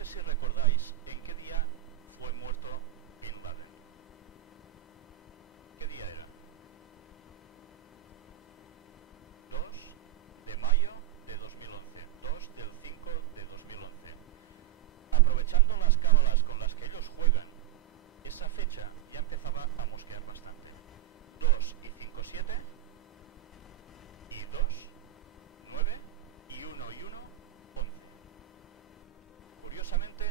sé si recordáis en qué día fue muerto Bin Laden. ¿Qué día era? 2 de mayo de 2011. 2 del 5 de 2011. Aprovechando las cábalas con las que ellos juegan, esa fecha ya empezaba a mosquear bastante. 2 y 5, 7, y 2, 9, y 1 y 1, 11. Curiosamente,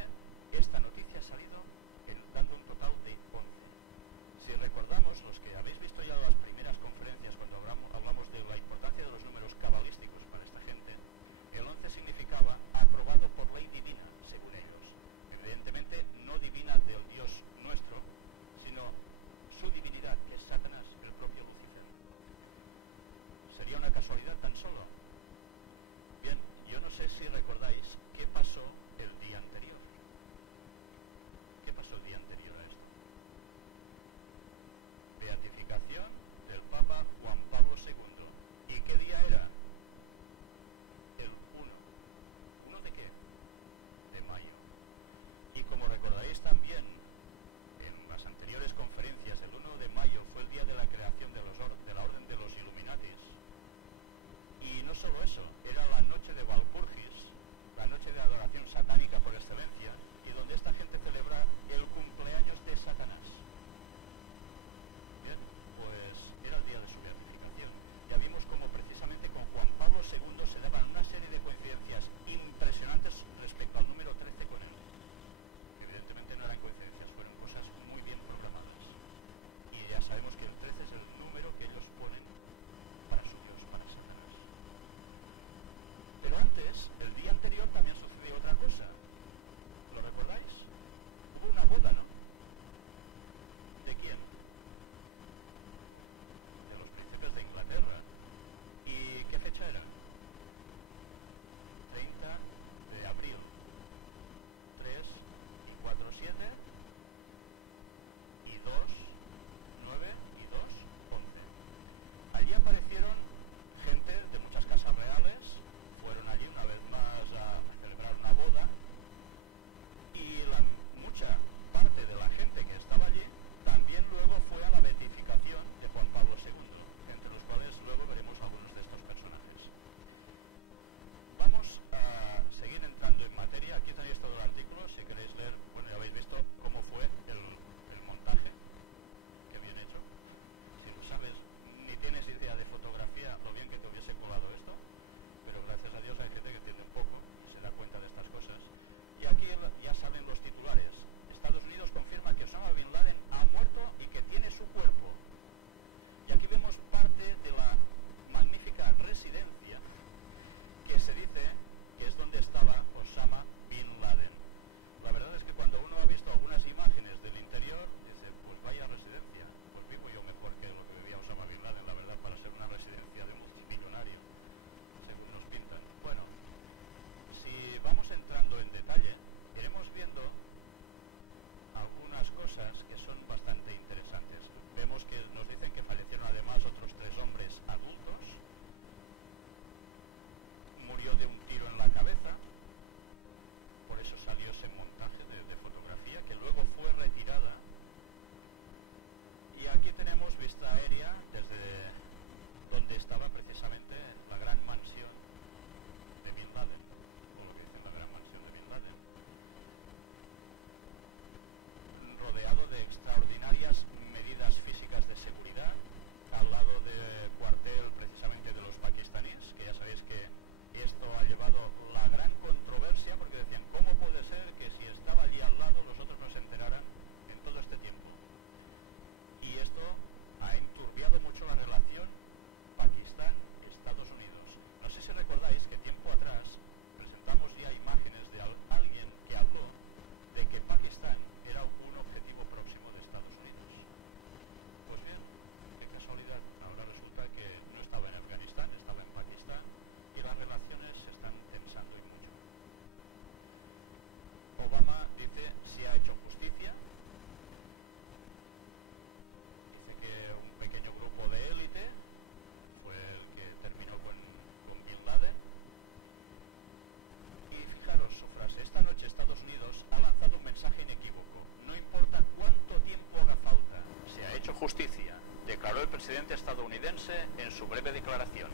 en su breve declaración.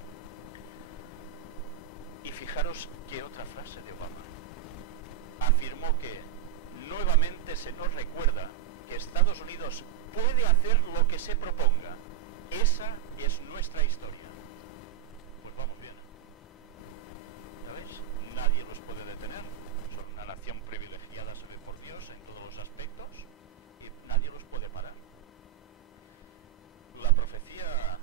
Y fijaros qué otra frase de Obama. Afirmó que nuevamente se nos recuerda que Estados Unidos puede hacer lo que se proponga. Esa es nuestra historia. Pues vamos bien. ¿Sabéis? Nadie los puede detener. Son una nación privilegiada, se ve por Dios, en todos los aspectos, y nadie los puede parar. La profecía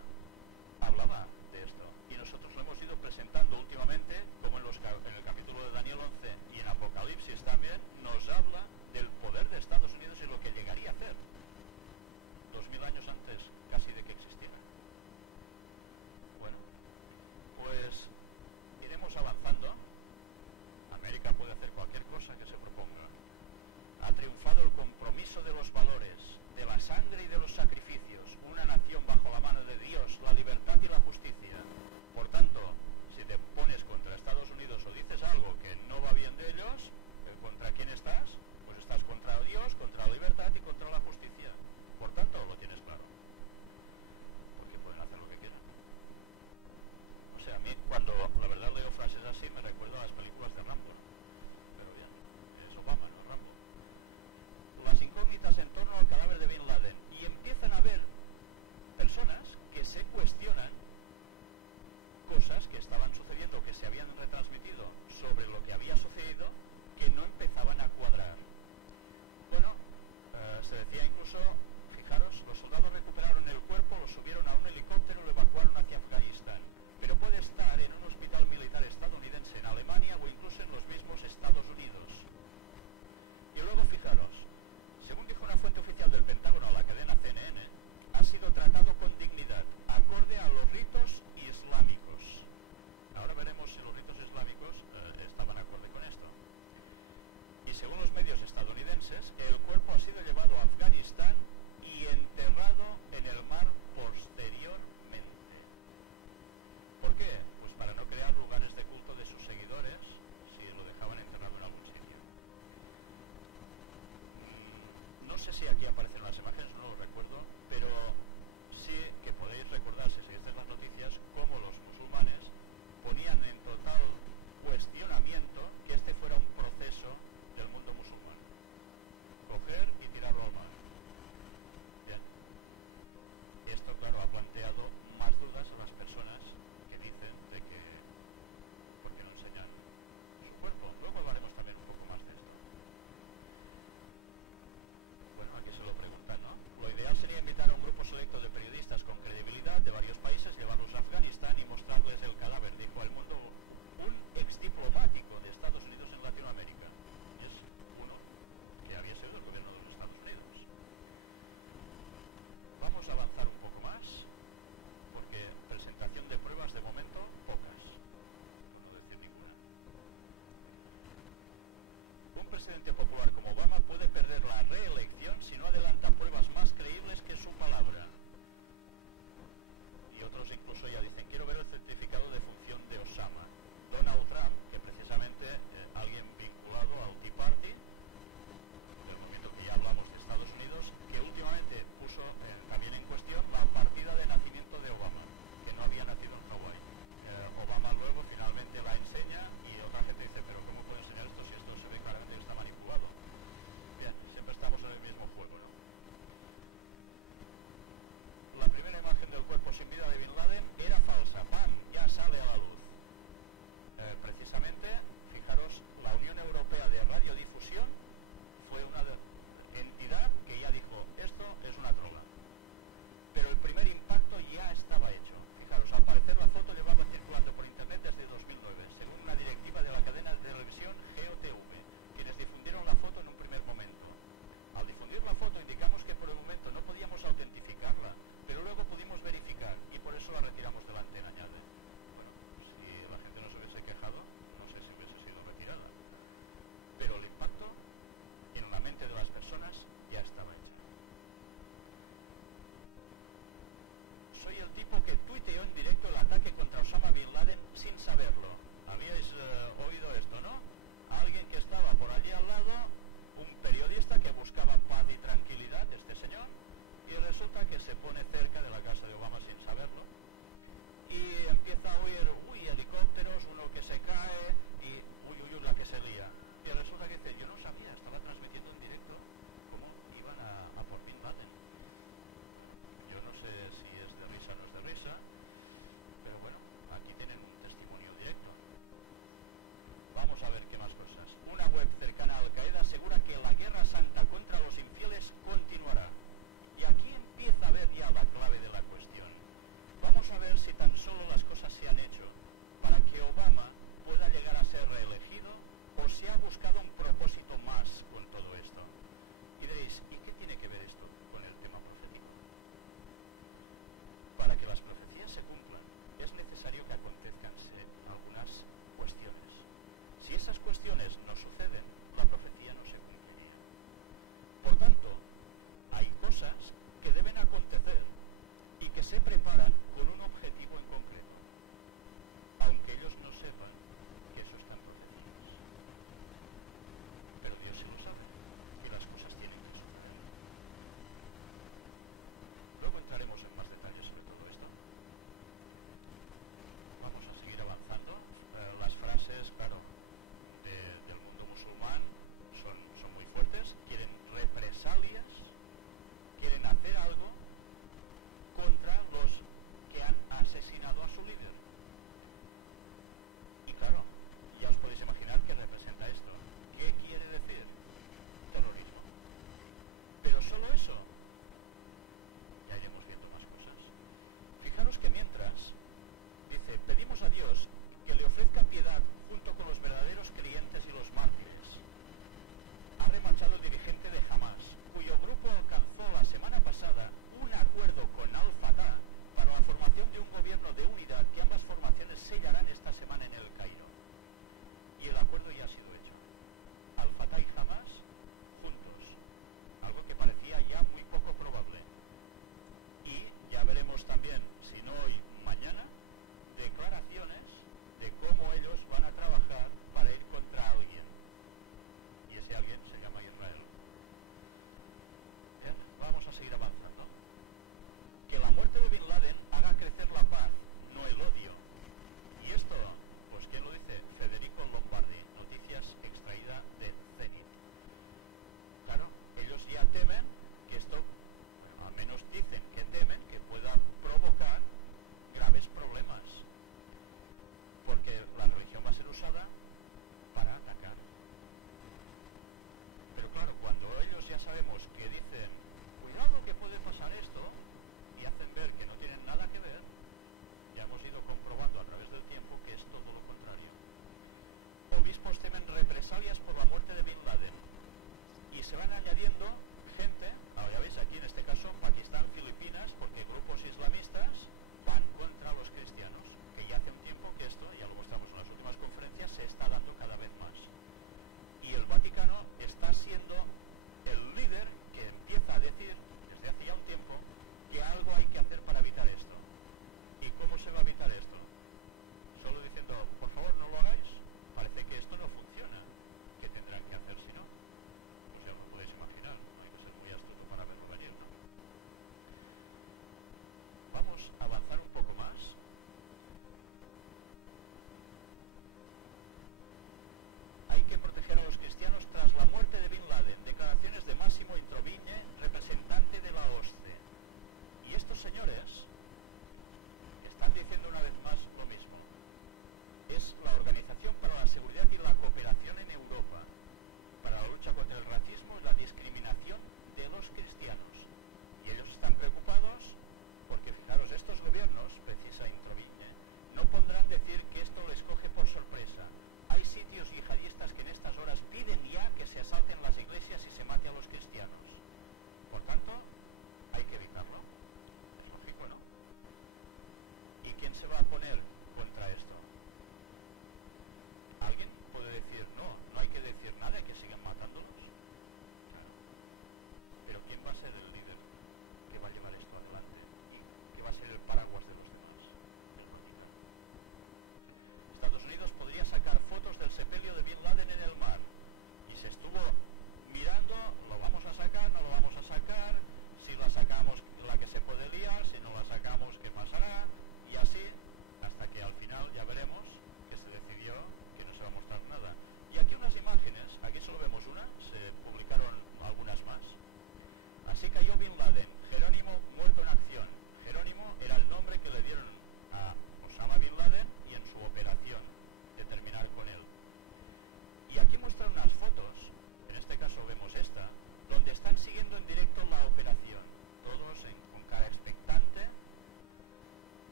hablaba de esto, y nosotros lo hemos ido presentando últimamente, como en el capítulo de Daniel 11 y en Apocalipsis también, nos habla del poder de Estados Unidos y lo que llegaría a hacer 2000 años antes casi de que existiera. Bueno, pues iremos avanzando. América puede hacer cualquier cosa que se proponga. Ha triunfado el compromiso de los valores, de la sangre y de los sacrificios, una nación bajo la mano de Dios, la libertad y la justicia. Por tanto, si te pones contra Estados Unidos o dices algo que no va bien de ellos, ¿contra quién estás? Pues estás contra Dios, contra la libertad y contra la justicia. Por tanto, lo tienes claro. Porque pueden hacer lo que quieran. O sea, a mí, cuando la verdad leo frases así, me recuerdo a las películas de Rambo. Pero bien, es Obama, no Rambo. Las incógnitas en torno al cadáver de Bin Laden. Y empiezan a haber personas que se cuestionan cosas que estaban sucediendo, que se habían retransmitido sobre lo que había sucedido, que no empezaban a cuadrar. Bueno, se decía incluso, fijaros, los soldados recuperaron el cuerpo, lo subieron a un helicóptero y lo evacuaron hacia Afganistán. Pero puede estar en un hospital militar estadounidense en Alemania o incluso en los mismos Estados Unidos. Y luego fijaros, según dijo una fuente oficial del Pentágono a la cadena CNN, ha sido tratado con dignidad, acorde a los ritos islámicos. Ahora veremos si los ritos islámicos estaban acorde con esto. Y según los medios estadounidenses, el cuerpo ha sido llevado a Afganistán y enterrado en el mar posteriormente. ¿Por qué? Pues para no crear lugares de culto de sus seguidores si lo dejaban enterrado en algún sitio. No sé si aquí aparecen las imágenes, no lo recuerdo, pero sí que podéis recordar, si seguís las noticias, cómo los musulmanes ponían en total cuestionamiento que este fuera un proceso del mundo musulmán. Coger y tirarlo al mar. Bien. Esto, claro, ha planteado más dudas a las personas que dicen de que ¿por qué no enseñar su cuerpo? Luego hablaremos también un poco más de esto. Bueno, aquí se lo preguntan, ¿no? Lo ideal sería invitar a un grupo selecto de periodistas con credibilidad de varios países, llevarlos a Afganistán y mostrarles el cadáver, dijo al mundo un exdiplomático de Estados Unidos en Latinoamérica. Es uno que había sido el gobierno de los Estados Unidos. Vamos a avanzar un poco más, porque presentación de pruebas de momento pocas, por no decir ninguna. Un presidente popular como Obama puede perder la reelección si no adelanta pruebas más creíbles que su palabra. Y otros incluso ya dicen, quiero ver el certificado de función de Osama. Donald Trump, que precisamente alguien vinculado al Tea Party, del movimiento que ya hablamos de Estados Unidos, que últimamente puso también en cuestión la partida de nacimiento de Obama, que no había nacido en Hawái. Obama luego finalmente la enseña y otra gente dice, pero ¿cómo puede enseñar esto si esto se ve claramente que está manipulado? Bien, siempre estamos en el mismo juego, ¿no? La primera imagen del cuerpo sin vida de Bin Laden era falsa. ¡Pam! Ya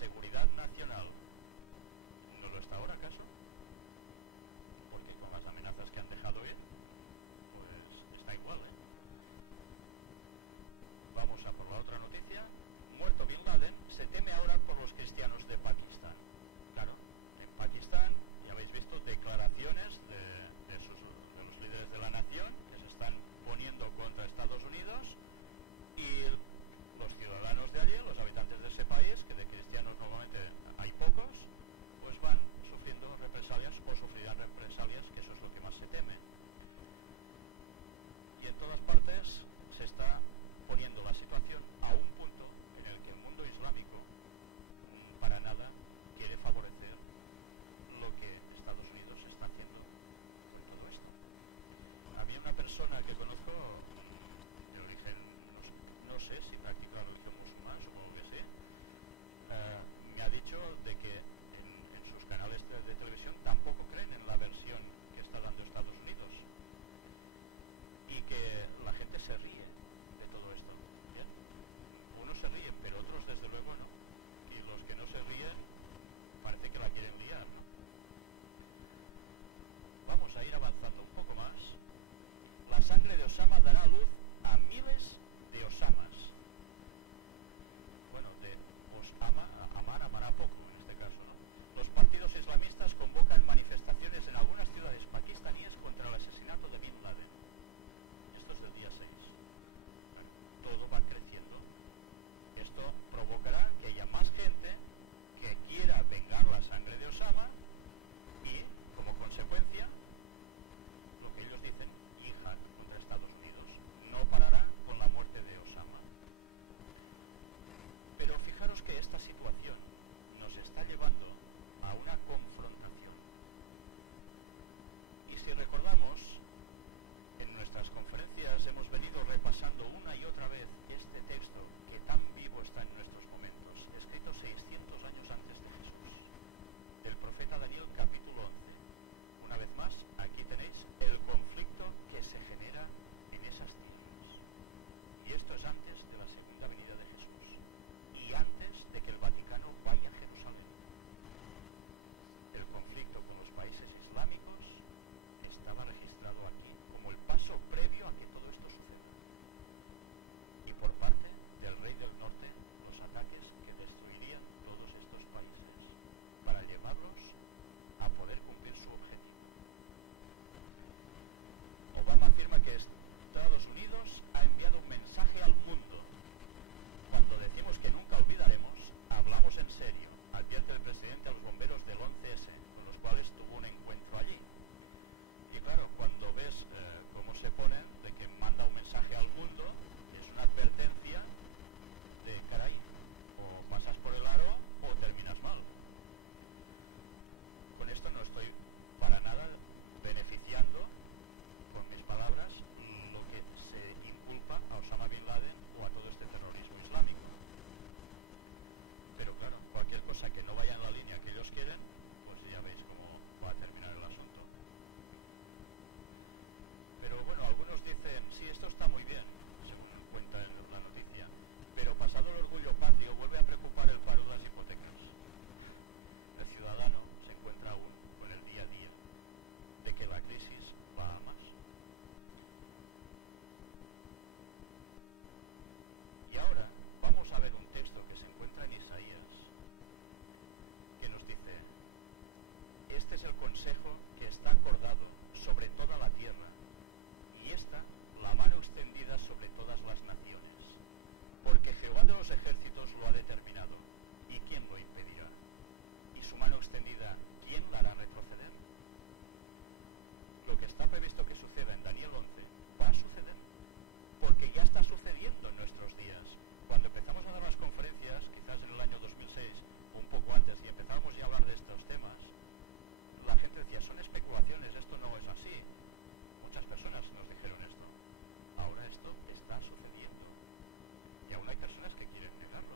seguridad nacional no lo está ahora, ¿acaso? Porque con las amenazas que han dejado ir, pues está igual, ¿eh? Vamos a por la otra noticia. Muerto Bin Laden, se teme ahora por los cristianos de Pakistán. Claro, en Pakistán ya habéis visto declaraciones de los líderes de la nación que se están poniendo contra Estados Unidos, y los ciudadanos de allí, los habitantes de ese país, que de cristianos normalmente hay pocos, pues van sufriendo represalias o sufrirán represalias, que eso es lo que más se teme. Y en todas partes se está poniendo la situación a un punto en el que el mundo islámico para nada quiere favorecer lo que Estados Unidos está haciendo con todo esto. Había una persona que conozco de origen, no sé si practica la religión musulmán, supongo que sí, me ha dicho de que en sus canales de televisión tampoco creen en la versión que está dando Estados Unidos, y que la gente se ríe de todo esto. ¿Bien? Unos se ríen, pero otros desde luego no. Y los que no se ríen parece que la quieren liar, ¿no? Vamos a ir avanzando un poco más. La sangre de Osama dará luz a miles de Osamas. Bueno, de Osama, amar, amará poco en este caso, ¿no? Los partidos islamistas convocan manifestaciones en algunas ciudades pakistaníes contra el asesinato de Bin Laden. Esto es del día 6. Todo va creciendo. Esto provocará que haya más gente que quiera vengar la sangre de Osama y, como consecuencia, lo que ellos dicen, yihad contra Estados Unidos. No parará con la muerte de Osama. Pero fijaros que esta situación nos está llevando a una confrontación. Y si recordamos, en nuestras conferencias hemos venido repasando una y otra vez este texto que tan vivo está en nuestros momentos, escrito 600 años antes de Jesús, del profeta Daniel, capítulo 11. Una vez más, aquí tenéis el conflicto que se genera en esas tierras. Y esto es antes de la segunda venida de Jesús y antes de que el Vaticano vaya a Jerusalén. El conflicto con los países islámicos estaba registrado aquí como el paso previo a que todo esto suceda. Y por parte del rey del norte, los ataques que destruirían todos estos países para llevarlos a poder cumplir su objetivo. Obama afirma que Estados Unidos ha enviado un mensaje al mundo. Cuando decimos que nunca olvidaremos, hablamos en serio, advierte el presidente a los bomberos del 11S, con los cuales tuvo un encuentro allí. Y claro, cuando ves cómo se ponen, de que manda un mensaje al mundo, es una advertencia de, caray, o pasas por el aro o terminas mal. Con esto no estoy para nada beneficiando, con mis palabras, lo que se inculpa a Osama Bin Laden o a todo este terrorismo islámico. Pero claro, cualquier cosa que no vaya en la línea que ellos quieren, pues ya veis cómo va a terminar el asunto. Pero bueno, algunos dicen, sí, esto está muy bien, según cuenta en la noticia, pero pasado el orgullo patrio vuelve a preocupar el paro de las hipotecas. El ciudadano se encuentra aún con el día a día de que la crisis va a más. Y ahora vamos a ver un texto que se encuentra en Isaías, que nos dice, este es el consejo que está acordado sobre toda la tierra, y esta la mano extendida sobre todas las naciones, porque Jehová de los ejércitos lo ha determinado, ¿y quién lo impedirá? Y su mano extendida, ¿quién la hará retroceder? Lo que está previsto que suceda en Daniel 11 va a suceder, porque ya está sucediendo en nuestros días. Cuando empezamos a dar las conferencias, quizás en el año 2006 o un poco antes, y empezábamos ya a hablar de estos temas, la gente decía, son especulaciones, esto no es así. Muchas personas nos dijeron esto. Ahora esto está sucediendo. Y aún hay personas que quieren negarlo.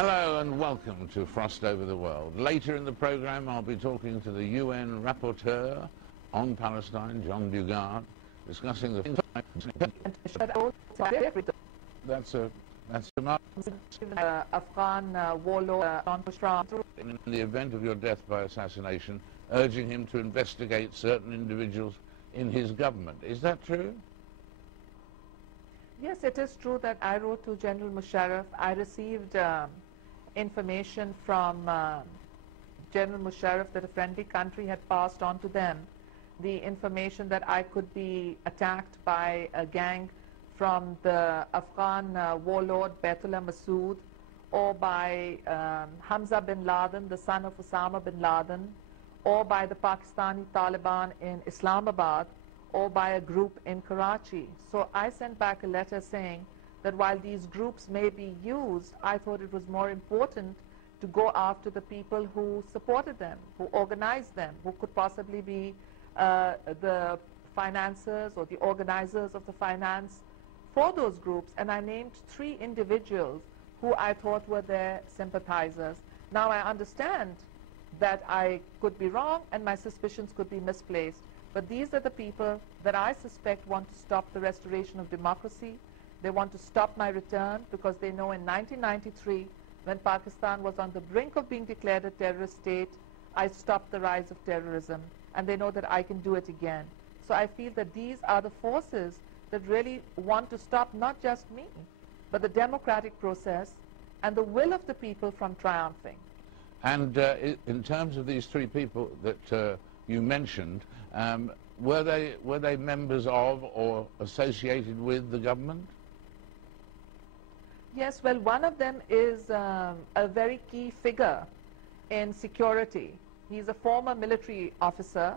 Hello and welcome to Frost Over the World. Later in the program I'll be talking to the UN Rapporteur on Palestine, John Bugard, discussing the... That's a Afghan warlord in the event of your death by assassination, urging him to investigate certain individuals in his government. Is that true? Yes, it is true that I wrote to General Musharraf. I received information from General Musharraf that a friendly country had passed on to them the information that I could be attacked by a gang from the Afghan warlord Baitullah Masood, or by Hamza bin Laden, the son of Osama bin Laden, or by the Pakistani Taliban in Islamabad, or by a group in Karachi. So I sent back a letter saying that while these groups may be used, I thought it was more important to go after the people who supported them, who organized them, who could possibly be the financiers or the organizers of the finance for those groups. And I named 3 individuals who I thought were their sympathizers. Now I understand that I could be wrong and my suspicions could be misplaced, but these are the people that I suspect want to stop the restoration of democracy. They want to stop my return because they know in 1993, when Pakistan was on the brink of being declared a terrorist state, I stopped the rise of terrorism, and they know that I can do it again. So I feel that these are the forces that really want to stop not just me, but the democratic process and the will of the people from triumphing. And in terms of these 3 people that you mentioned, were they members of or associated with the government? Yes, well, one of them is a very key figure in security. He's a former military officer.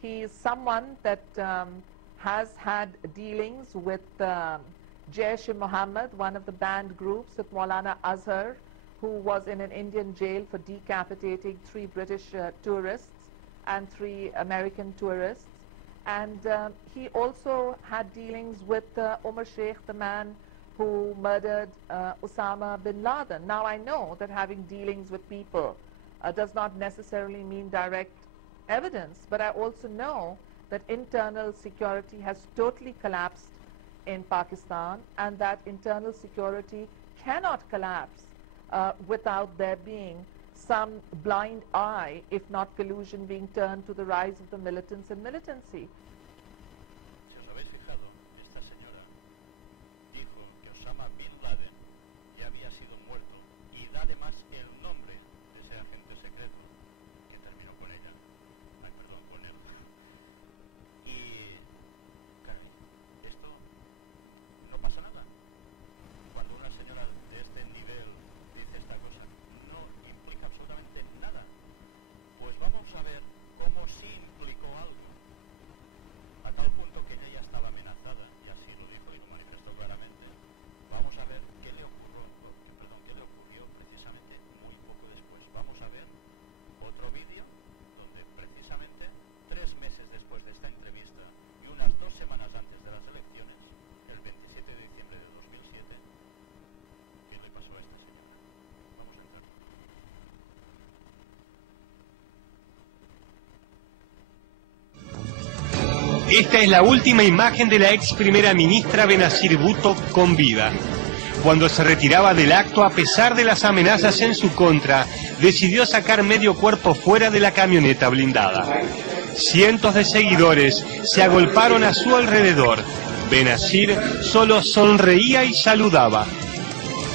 He is someone that has had dealings with Jaish-e-Mohammed, one of the banned groups with Maulana Azhar, who was in an Indian jail for decapitating 3 British tourists and 3 American tourists. And he also had dealings with Omar Sheikh, the man who murdered Osama bin Laden. Now I know that having dealings with people does not necessarily mean direct evidence, but I also know that internal security has totally collapsed in Pakistan, and that internal security cannot collapse without there being some blind eye, if not collusion, being turned to the rise of the militants and militancy. Si os habéis fijado, esta señora dijo que Osama bin Laden ya había sido muerto y da además el nombre de ese agente secreto que terminó con ella. Ay, perdón, con él. Y, caray, esto no pasa nada. Cuando una señora de este nivel dice esta cosa, no implica absolutamente nada. Pues vamos a ver cómo sí implicó algo. A tal punto que ella ya estaba amenazada, y así lo dijo y lo manifestó claramente. Vamos a ver qué le ocurrió precisamente muy poco después. Vamos a ver otro vídeo donde precisamente 3 meses después de esta entrevista y unas 2 semanas antes de las elecciones, el 27 de diciembre de 2007, ¿qué le pasó a esta señora? Vamos a entrar. Esta es la última imagen de la ex primera ministra Benazir Bhutto con vida. Cuando se retiraba del acto, a pesar de las amenazas en su contra, decidió sacar medio cuerpo fuera de la camioneta blindada. Cientos de seguidores se agolparon a su alrededor. Benazir solo sonreía y saludaba.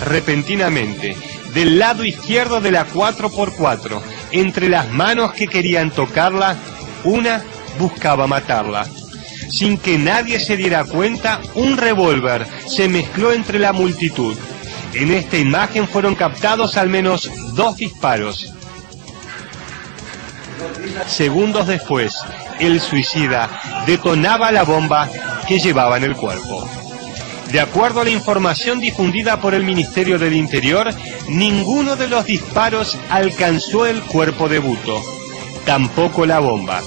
Repentinamente, del lado izquierdo de la 4x4, entre las manos que querían tocarla, una buscaba matarla. Sin que nadie se diera cuenta, un revólver se mezcló entre la multitud. En esta imagen fueron captados al menos 2 disparos. Segundos después, el suicida detonaba la bomba que llevaba en el cuerpo. De acuerdo a la información difundida por el Ministerio del Interior, ninguno de los disparos alcanzó el cuerpo de Bhutto, tampoco la bomba.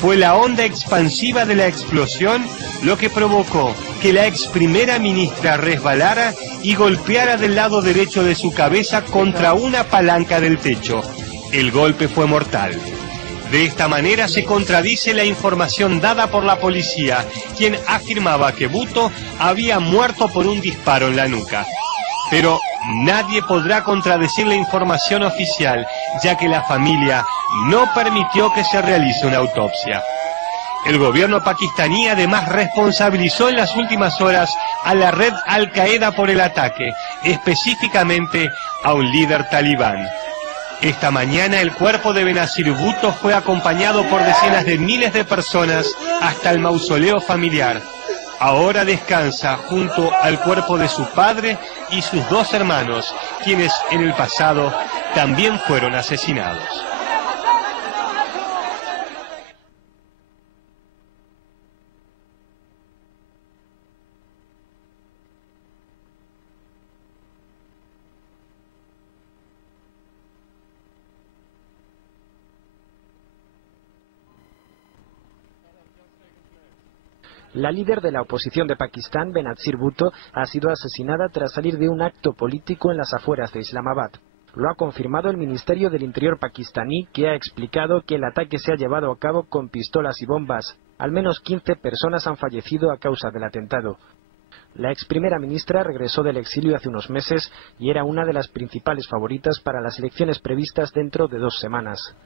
fue la onda expansiva de la explosión lo que provocó que la ex primera ministra resbalara y golpeara del lado derecho de su cabeza contra una palanca del techo. El golpe fue mortal. De esta manera se contradice la información dada por la policía, quien afirmaba que Bhutto había muerto por un disparo en la nuca. Pero nadie podrá contradecir la información oficial, ya que la familia no permitió que se realice una autopsia. El gobierno pakistaní además responsabilizó en las últimas horas a la red Al-Qaeda por el ataque, específicamente a un líder talibán. Esta mañana el cuerpo de Benazir Bhutto fue acompañado por decenas de miles de personas hasta el mausoleo familiar. Ahora descansa junto al cuerpo de su padre y sus dos hermanos, quienes en el pasado también fueron asesinados. La líder de la oposición de Pakistán, Benazir Bhutto, ha sido asesinada tras salir de un acto político en las afueras de Islamabad. Lo ha confirmado el Ministerio del Interior pakistaní, que ha explicado que el ataque se ha llevado a cabo con pistolas y bombas. Al menos 15 personas han fallecido a causa del atentado. La ex primera ministra regresó del exilio hace unos meses y era una de las principales favoritas para las elecciones previstas dentro de 2 semanas.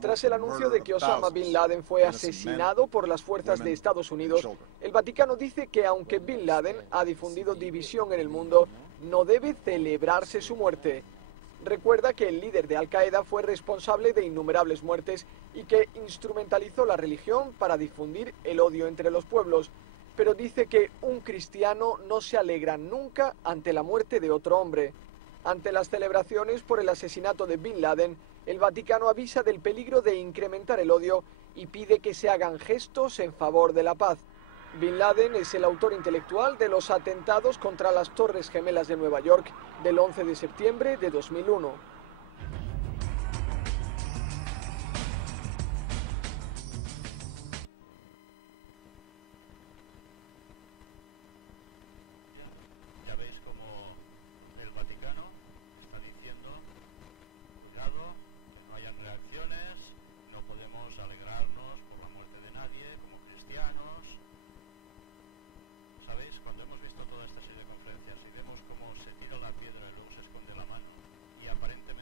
Tras el anuncio de que Osama Bin Laden fue asesinado por las fuerzas de Estados Unidos, el Vaticano dice que aunque Bin Laden ha difundido división en el mundo, no debe celebrarse su muerte. Recuerda que el líder de Al-Qaeda fue responsable de innumerables muertes y que instrumentalizó la religión para difundir el odio entre los pueblos, pero dice que un cristiano no se alegra nunca ante la muerte de otro hombre. Ante las celebraciones por el asesinato de Bin Laden, el Vaticano avisa del peligro de incrementar el odio y pide que se hagan gestos en favor de la paz. Bin Laden es el autor intelectual de los atentados contra las Torres Gemelas de Nueva York del 11 de septiembre de 2001. Ya veis como el Vaticano está diciendo, cuidado, que no hayan reacciones, no podemos alegrarnos por la muerte de nadie como cristianos. ¿Sabéis? Cuando hemos visto toda esta serie de conferencias y vemos cómo se tira la piedra y luego se esconde la mano y aparentemente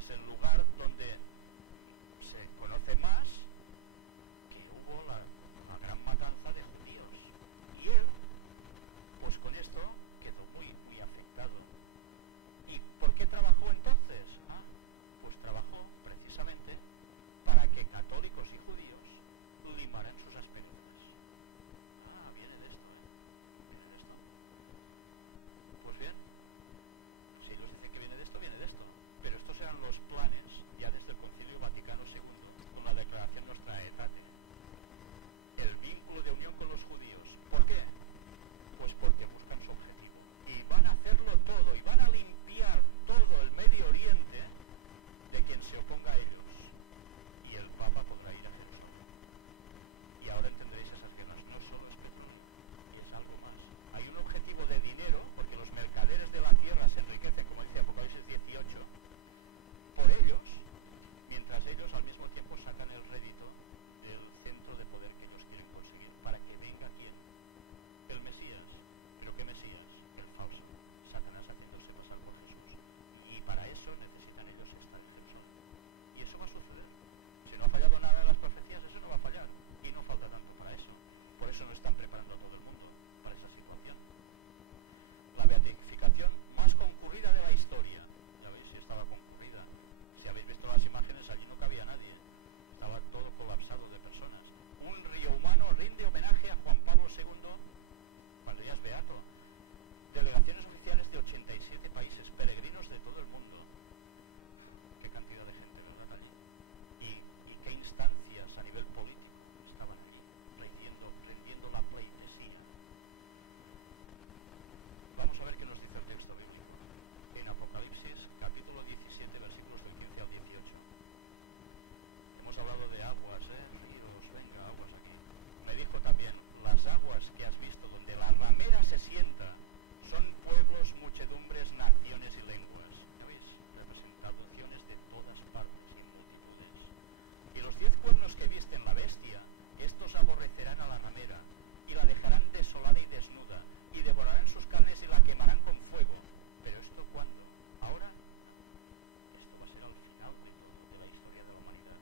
es el lugar donde se conoce más que hubo la gran matanza de judíos. Y él, pues con esto quedó muy afectado. ¿Y por qué trabajó entonces? Pues trabajó precisamente para que católicos y judíos limaran sus asperezas. Viene de esto, viene de esto. Pues bien, si ellos dicen que viene de esto, pero estos eran los planes ya desde el Concilio Vaticano II, con la Declaración Nostra Aetate. El vínculo de unión con los judíos. ¿Por qué? Pues porque buscan su objetivo. Y van a hacerlo todo, y van a limpiar todo el Medio Oriente de quien se oponga a ellos. Y el Papa podrá ir a Jerusalén. Y ahora entenderéis esas guerras. No solo es petróleo, y es algo más. Hay un objetivo de dinero, porque los mercaderes de la tierra se enriquecen, como dice Apocalipsis 18, por ellos, mientras ellos al mismo tiempo sacan el rédito del centro de poder que ellos quieren conseguir, para que venga ¿quién? El Mesías. ¿Pero qué Mesías? El falso. Satanás haciéndose pasar por Jesús. Y para eso necesitan ellos estar en Jerusalén. Y eso va a suceder. Si no ha fallado nada en las profecías, eso no va a fallar. Y no falta tanto para eso. Por eso no están preparando a todo el mundo para esa situación. La beatificación más concurrida de la historia. Ya veis, si estaba concurrida. Si habéis visto las imágenes, allí no cabía nadie. Estaba todo colapsado de personas. Un río humano rinde homenaje a Juan Pablo II cuando ya es beato. Delegaciones oficiales de 87 países, peregrinos de todo el mundo. Qué cantidad de gente, ¿verdad? Allí. Y qué instancias a nivel político estaban allí, rindiendo la pleitesía. Vamos a ver qué nos dice el texto bíblico. En Apocalipsis, capítulo 17, versículos del 15 al 18. Hemos hablado de aguas, ríos, venga, aguas aquí. Me dijo también, las aguas que has visto donde la ramera se sienta son pueblos, muchedumbres, naciones y lenguas. ¿Ya veis? Representaciones de todas partes y multitudes. Y los 10 cuernos que viste en la bestia, estos aborrecerán a la ramera, y la dejarán desolada y desnuda, y devorarán sus carnes y la quemarán con fuego. ¿Pero esto cuándo? ¿Ahora? Esto va a ser al final de la historia de la humanidad.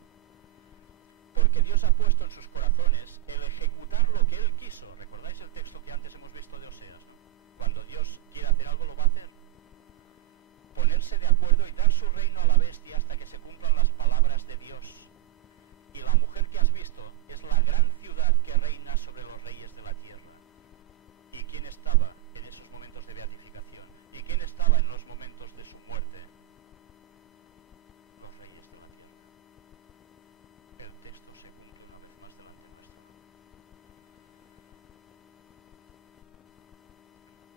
Porque Dios ha puesto en sus corazones el ejecutar lo que Él quiso. ¿Recordáis el texto que antes hemos visto de Oseas? Cuando Dios quiere hacer algo, lo va a hacer. Ponerse de acuerdo y dar su reino a la bestia hasta que se cumplan las palabras de Dios. Y la mujer que has visto es la gran ciudad que reina sobre los reyes de la tierra. ¿Y quién estaba en esos momentos de beatificación? ¿Y quién estaba en los momentos de su muerte? Los reyes de la tierra. El texto se cumple una vez más delante nuestro.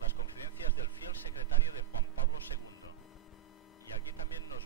Las confidencias del fiel secretario de Juan Pablo II. Y aquí también nos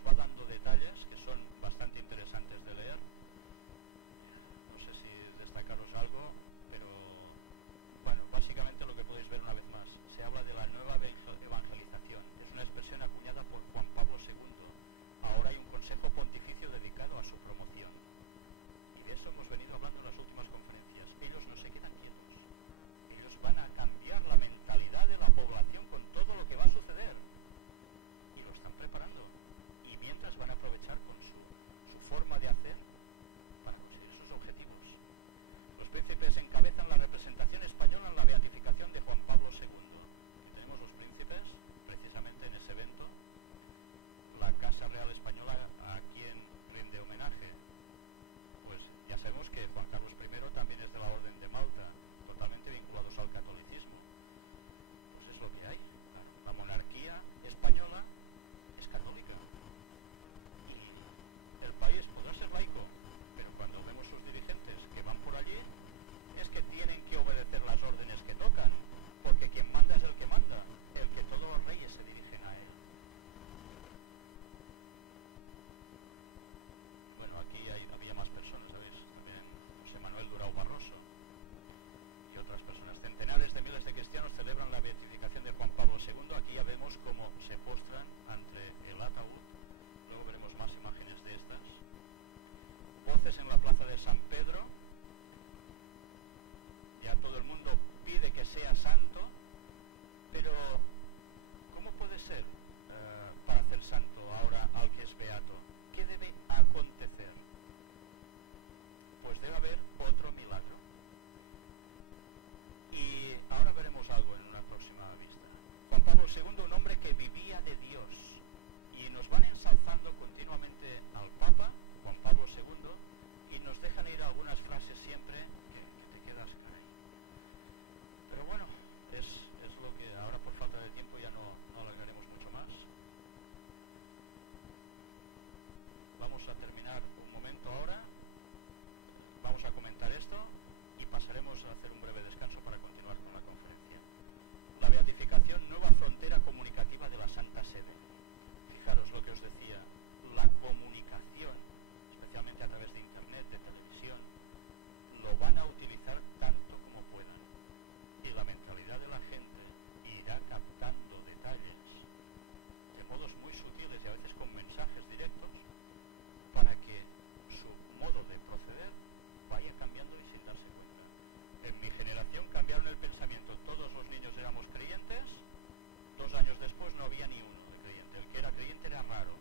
vamos a terminar un momento ahora, vamos a comentar esto y pasaremos a hacer un breve descanso para continuar con la conferencia. La beatificación, nueva frontera comunicativa de la Santa Sede. Fijaros lo que os decía, la comunicación, especialmente a través de internet, de televisión, lo van a utilizar tanto como puedan. Y la mentalidad de la gente irá captando detalles de modos muy sutiles y a veces con mensajes directos para que su modo de proceder vaya cambiando y sin darse cuenta. En mi generación cambiaron el pensamiento, todos los niños éramos creyentes, 2 años después no había ni uno de creyente, el que era creyente era raro,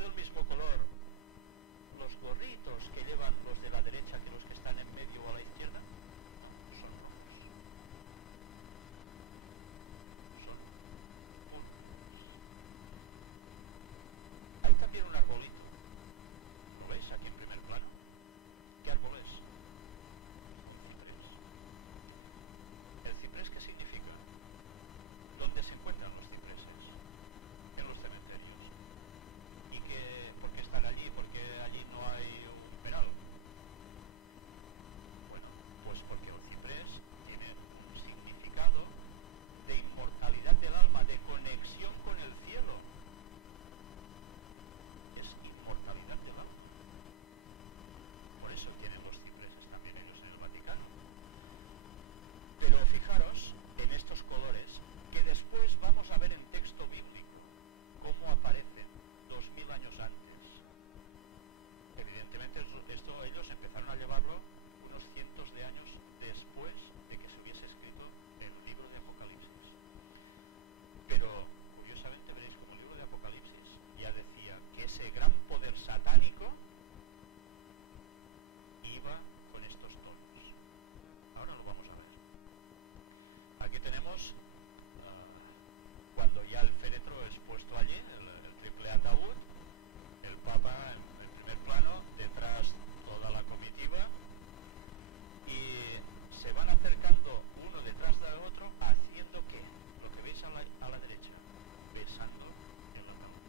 del mismo color los gorritos que llevan los de la derecha que los que están en medio o a la izquierda? Son rojos. Son púrpuras. Hay también un arbolito. ¿Lo veis aquí en primer plano? ¿Qué árbol es? Ciprés. ¿El ciprés qué significa? ¿Dónde se encuentran los cipreses? En los cementerios. ¿Y por qué están allí? ¿Por qué allí no hay un peral? Bueno, pues porque el ciprés tiene un significado de inmortalidad del alma, de conexión con el cielo. Es inmortalidad del alma. Por eso tienen los cipreses también ellos en el Vaticano. Pero fijaros en estos colores que después vamos a ver en texto bíblico cómo aparecen 2000 años antes. Evidentemente esto ellos empezaron a llevarlo unos cientos de años después de que se hubiese escrito el libro de Apocalipsis. Pero curiosamente veréis como el libro de Apocalipsis ya decía que ese gran poder satánico iba con estos tonos. Ahora lo vamos a ver. Aquí tenemos cuando ya el féretro es puesto allí, el triple ataúd, el Papa en primer plano, detrás toda la comitiva, y se van acercando uno detrás del otro, haciendo ¿qué? Lo que veis a la derecha, besando el ataúd.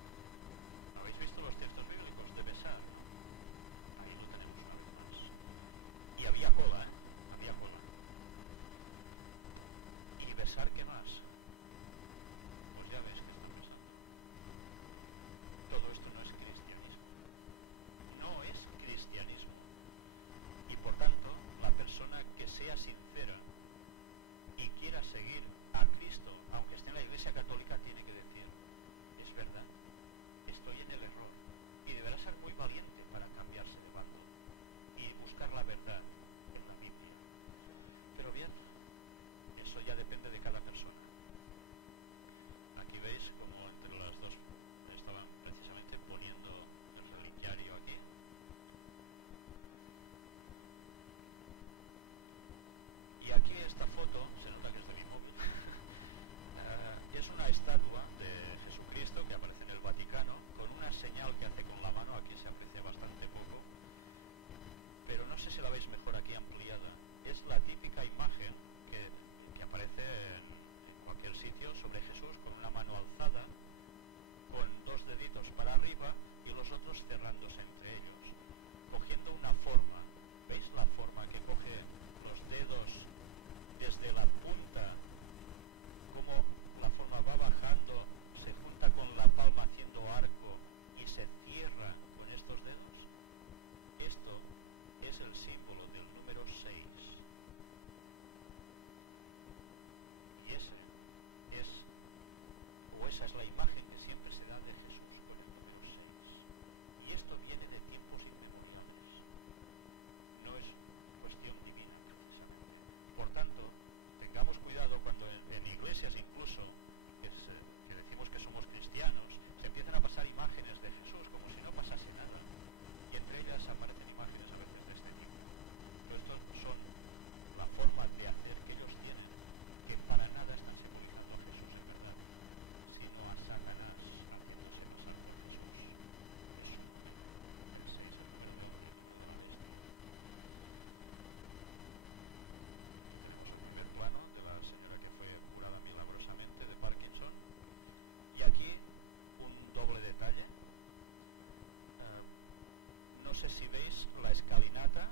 ¿Habéis visto los textos bíblicos de besar? Ahí lo tenemos una vez más. Y había cola, había cola. ¿Y besar qué más? Pues ya ves que está pasando. Todo esto no es cristianismo. No es cristianismo. Y por tanto, la persona que sea sincera y quiera seguir a Cristo, aunque esté en la Iglesia Católica, tiene que decir, es verdad, estoy en el error. Y deberá ser muy valiente para cambiarse de bando y buscar la verdad en la Biblia. Pero bien, eso ya depende de cada persona. Aquí veis como entre las dos estaban precisamente poniendo el reliquiario aquí. Y aquí esta foto, se nota que es de mi móvil, es una estatua de Jesucristo que aparece en el Vaticano con una señal que hace con la mano. Aquí se aprecia bastante poco, pero no sé si la veis mejor aquí ampliada. Es la típica imagen que aparece en cualquier sitio sobre Jesús con una mano alzada, con dos deditos para arriba y los otros cerrándose entre ellos, cogiendo una forma. ¿Veis la forma que coge los dedos desde la punta? Cómo la forma va bajando, se junta con la palma haciendo arco y se cierra con estos dedos. Esto es el símbolo del número 6. Y esa es la imagen que siempre se da de Jesús con el número 6. Y esto viene de tiempos inmemoriales. No es cuestión divina. Y por tanto, tengamos cuidado cuando en iglesias incluso, que decimos que somos cristianos, se empiezan a pasar imágenes de Jesús como si no pasase nada. Y entre ellas aparecen imágenes a veces de este tipo. Pero estos son la forma de hacer que ellos tienen, que para nada están simbolizando a Jesús en verdad, sino a Satanás, haciéndose pasar por Jesús. Tenemos el primer plano de la señora que fue curada milagrosamente de Parkinson. Y aquí un doble detalle. No sé si veis la escalinata,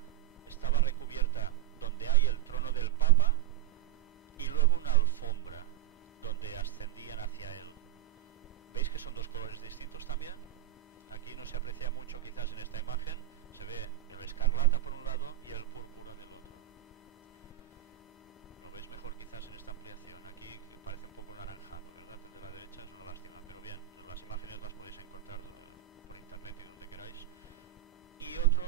estaba recubierta donde hay el trono del Papa y luego una alfombra donde ascendían hacia él. ¿Veis que son dos colores distintos también? Aquí no se aprecia mucho quizás en esta imagen, se ve el escarlata por un lado y el púrpura del otro. Lo veis mejor quizás en esta ampliación, aquí parece un poco naranjado, ¿verdad? De la derecha es una lástima, pero bien, las imágenes las podéis encontrar por internet y donde queráis. Y otro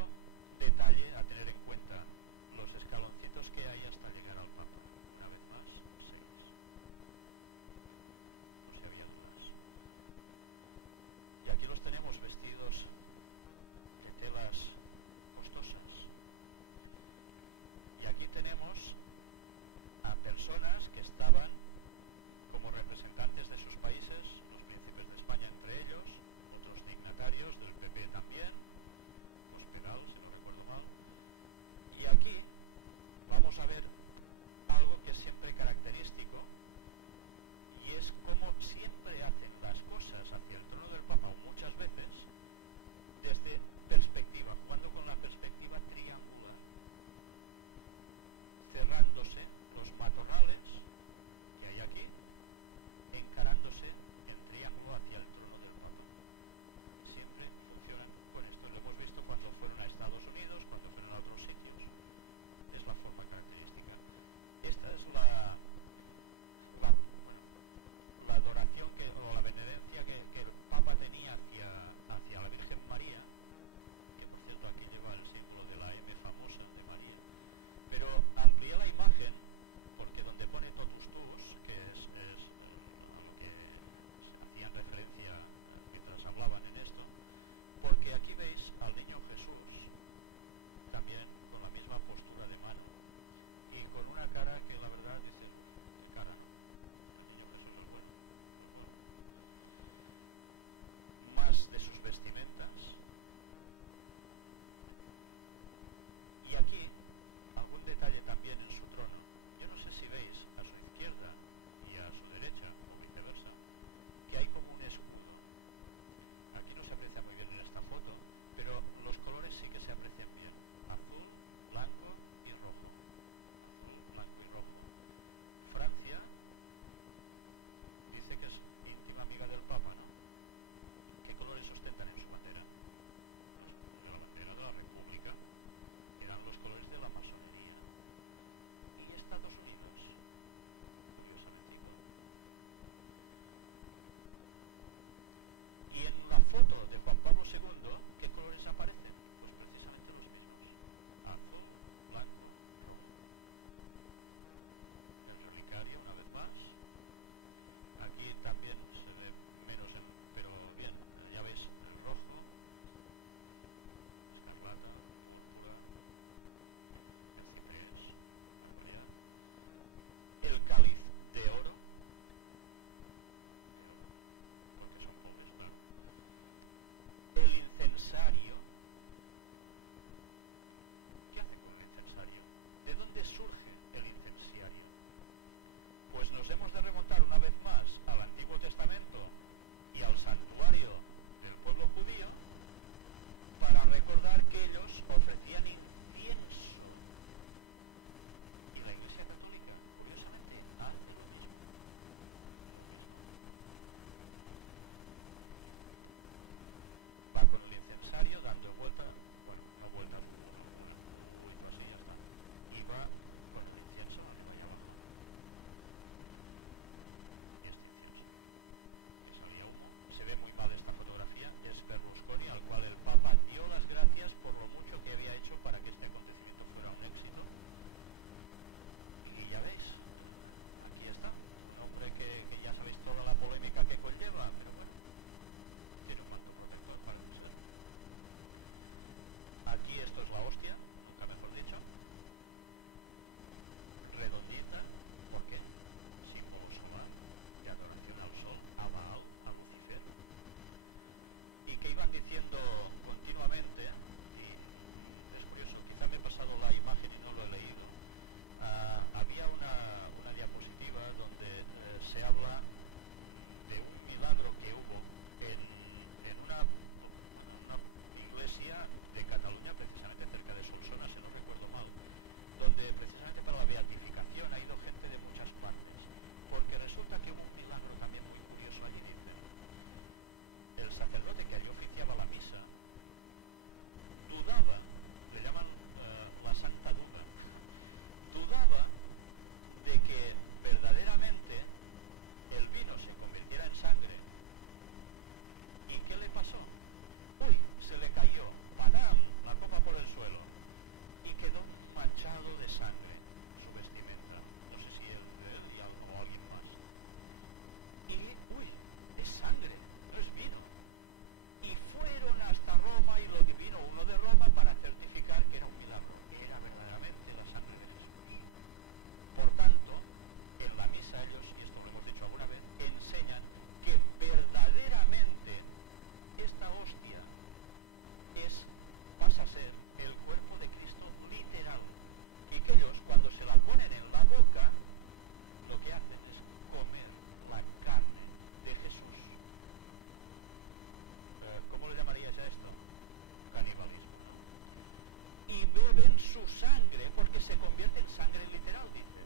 su sangre, porque se convierte en sangre literal, dice.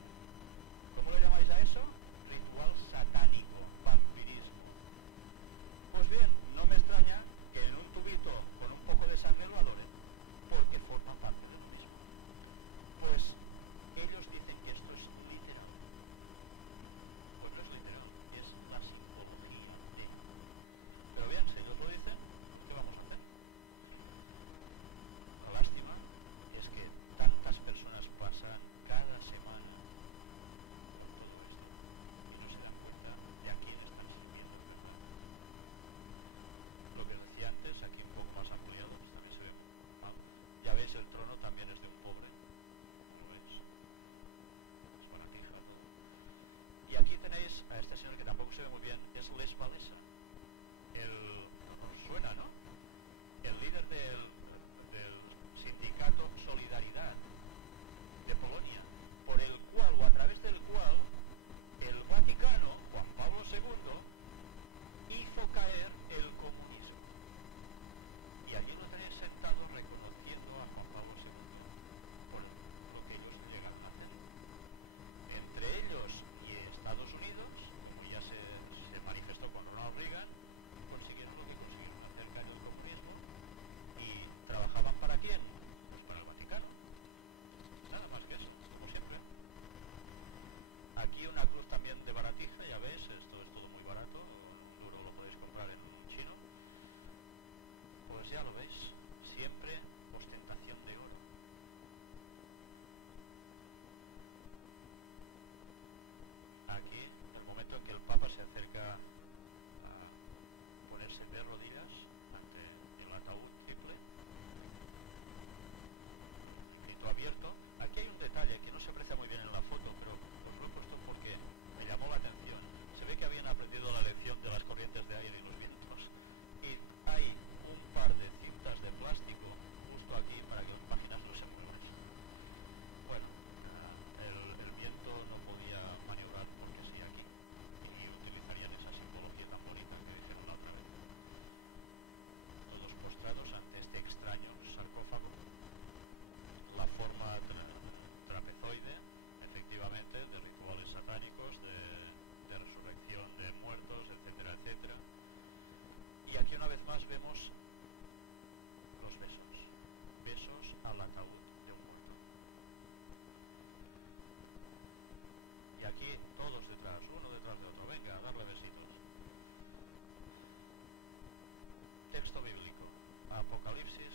¿Cómo le llamáis a eso? Ritual satánico, vampirismo. Pues bien, no me extraña que en un tubito con un poco de sangre lo adoren, porque forma parte del mismo. Pues ellos dicen que esto es literal. Pues no es literal, es la simbología de. Pero bien, si ellos lo dicen, ¿qué vamos a hacer? La lástima es que tantas personas pasan cada semana por todo esto y no se dan cuenta de a quién están sirviendo, ¿verdad? Lo que decía antes, aquí un poco más ampliado, pues también se ve mal. Ya veis, el trono también es de un pobre, ¿lo veis? Es baratija todo. Y aquí tenéis a este señor que tampoco se ve muy bien, es Les Walesa. Os suena, ¿no? El líder del sindicato Solidaridad de Polonia, por el cual, o a través del cual, el Vaticano, Juan Pablo II, hizo caer el comunismo. Y allí lo tenéis sentado reconociendo a Juan Pablo II por lo que ellos llegaron a hacer. Entre ellos y Estados Unidos, como ya se manifestó con Ronald Reagan, consiguieron lo que consiguieron, hacer caer el comunismo. ¿Y trabajaban para quién? Pues para el Vaticano. Nada más que eso, como siempre. Aquí una cruz también de baratija, ya veis, esto es todo muy barato, duro lo podéis comprar en un chino. Pues ya lo veis, siempre ostentación de oro. Aquí, el momento en que el Papa se acerca a ponerse de rodillas ante el ataúd triple, grito abierto. Aquí hay un detalle que no se aprecia muy bien en la foto, pero os lo he puesto porque me llamó la atención. Se ve que habían aprendido la lección de las corrientes de aire y los vientos, y hay un par de cintas de plástico justo aquí para que os imagináis los embriones. Bueno, el viento no podía maniobrar porque sí aquí, y utilizarían esa simbología tan bonita que dijeron la otra vez. Todos postrados ante este extraño sarcófago, la forma trapezoide, efectivamente, de rituales satánicos, de resurrección de muertos, etcétera, etcétera. Y aquí una vez más vemos los besos al ataúd de un muerto. Y aquí todos detrás, uno detrás de otro, venga, a darle besitos. Texto bíblico, Apocalipsis